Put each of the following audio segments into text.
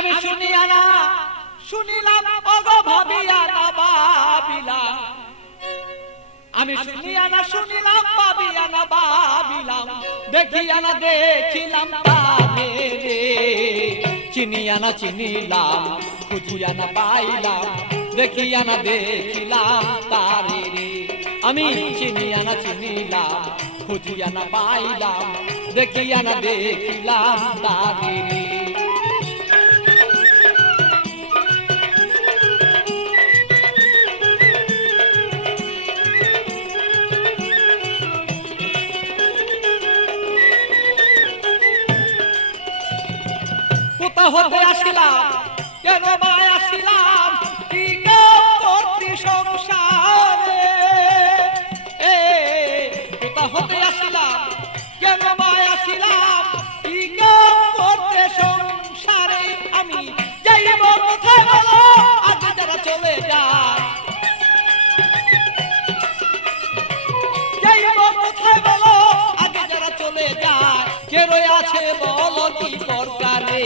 আমি শুনিয়া না শুনিলাম ওগো ভাবিয়া না ভাবিলাম আমি শুনিয়া না শুনিলাম ভাবিয়া না ভাবিলাম দেখিয়া না দেখিলাম তারে রে চিনিয়া না চিনিলাম খুঁজিয়া না পাইলাম দেখিয়া না দেখিলাম তারে রে আমি চিনিয়া না চিনিলাম খুঁজিয়া না পাইলাম দেখিয়া না দেখিলাম তারে রে কোথা হতে আসিলাম কেন বা আসিলাম কি করতি সংসারে কোথা হতে আসিলাম কেন বা আসিলাম কি করতে সংসারে আমি যাইব কোথায় বলো আগে যারা চলে যায় যাইব কোথায় বলো আগে যারা চলে যায় কে রয়ে আছে বলো কি দরকারে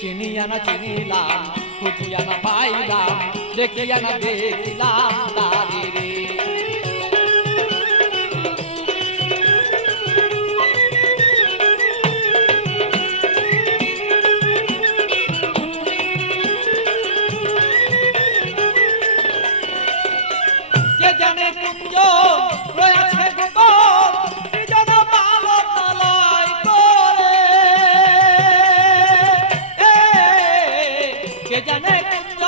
চিনিয়া না চিনিলাম খুঁজিয়া না পাইলাম দেখিয়া না দেখিলাম তারে রে কে জানে কুঞ্জ রয়েছে গোপন কি জানে পালন লয় করে কে জানে কুঞ্জ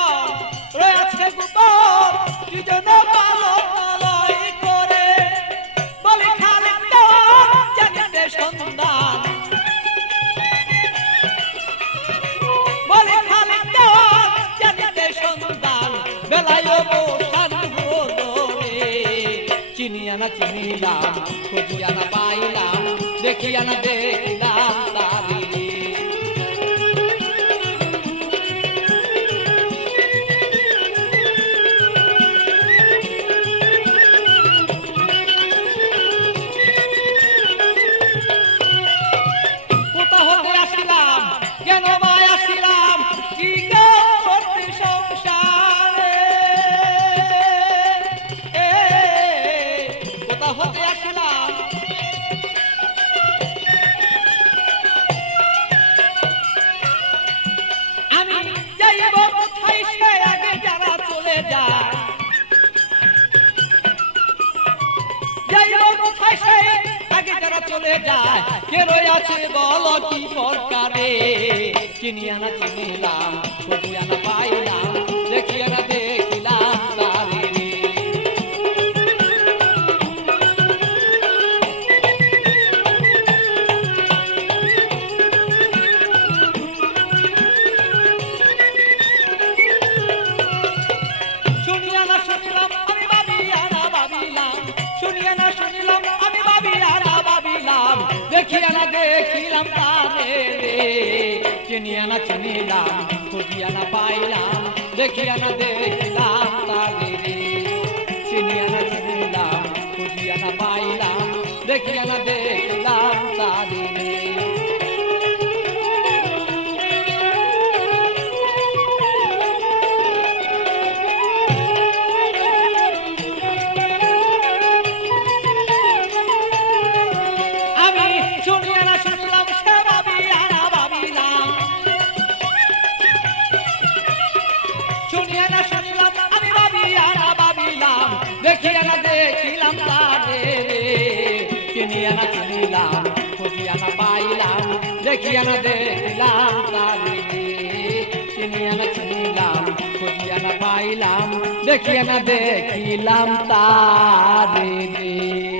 রয়েছে গোপন কি জানে পালন লয় করে বলি খালিক দেওয়ার জানিতে সন্ধান বলি খালিক দেওয়ার জানিতে সন্ধান বেলায় বসান চিনিয়া না চিনিলাম খুঁজিয়া না পাইলাম দেখিয়া না দেখিলাম তারে কোথা হতে আসিলাম কেন বা আসিলাম কি করতে সংসারে কোথা হতে আসিলাম আমি যাইব কোথায় সে আগে যারা চলে যায় যাইব কোথায় সে আগে যারা চলে যায় কে রয়ে আছে বলো কি দরকারে চিনিয়া না চিনিলাম খুঁজিয়া না পাইলাম দেখিয়া না দেখিলাম তারে রে শুনিয়া না শুনিলাম আমি ভাবিয়া না ভাবিলাম শুনিয়া না শুনিলাম আমি ভাবিয়া না ভাবিলাম দেখিয়া না দেখিলাম তারে রে চিনিয়া না চিনিলাম খুঁজিয়া না পাইলাম দেখিয়া না দেখিলাম তারে রে চিনিয়া না চিনিলাম খুঁজিয়া না পাইলাম দেখিয়া না দেখিলাম তারে রে শুনিয়া না শুনলাম সে ভাবিয়া না ভাবিলাম শুনিয়া না শুনলাম আমি ভাবিয়া না ভাবিলাম দেখিয়া না দেখিলাম তারে রে চিনিয়া না চিনিলাম খুঁজিয়া না পাইলাম দেখিয়া না দেখিলাম তারে রে চিনিয়া না চিনিলাম খুঁজিয়া না পাইলাম দেখিয়া না দেখিলাম তারে রে